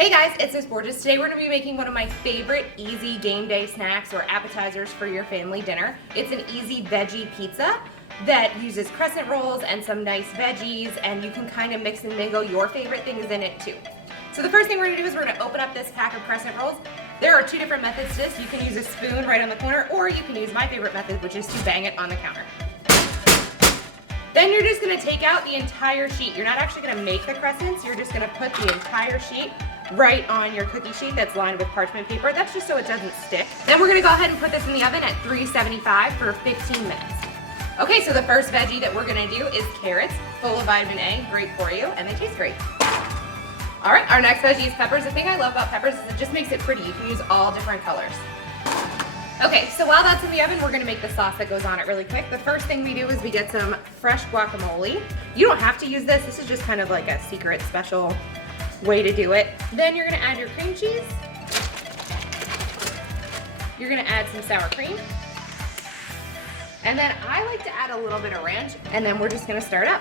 Hey guys, it's Miss Borgnis. Today we're going to be making one of my favorite easy game day snacks or appetizers for your family dinner. It's an easy veggie pizza that uses crescent rolls and some nice veggies, and you can kind of mix and mingle your favorite things in it too. So the first thing we're going to do is we're going to open up this pack of crescent rolls. There are two different methods to this. You can use a spoon right on the corner, or you can use my favorite method, which is to bang it on the counter. Then you're just going to take out the entire sheet. You're not actually going to make the crescents, you're just going to put the entire sheet right on your cookie sheet that's lined with parchment paper. That's just so it doesn't stick. Then we're gonna go ahead and put this in the oven at 375 for 15 minutes. Okay, so the first veggie that we're gonna do is carrots, full of vitamin A, great for you, and they taste great. All right, our next veggie is peppers. The thing I love about peppers is it just makes it pretty. You can use all different colors. Okay, so while that's in the oven, we're gonna make the sauce that goes on it really quick. The first thing we do is we get some fresh guacamole. You don't have to use this. This is just kind of like a secret special way to do it. Then you're gonna add your cream cheese. You're gonna add some sour cream. And then I like to add a little bit of ranch, and then we're just gonna start up.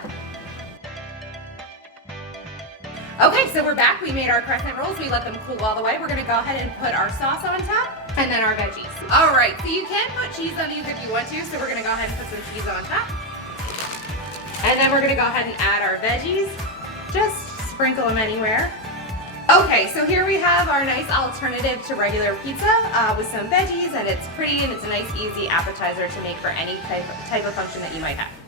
Okay, so we're back. We made our crescent rolls. We let them cool all the way. We're gonna go ahead and put our sauce on top, and then our veggies. All right, so you can put cheese on these if you want to, so we're gonna go ahead and put some cheese on top. And then we're gonna go ahead and add our veggies. Just sprinkle them anywhere. Okay, so here we have our nice alternative to regular pizza with some veggies, and it's pretty and it's a nice easy appetizer to make for any type of function that you might have.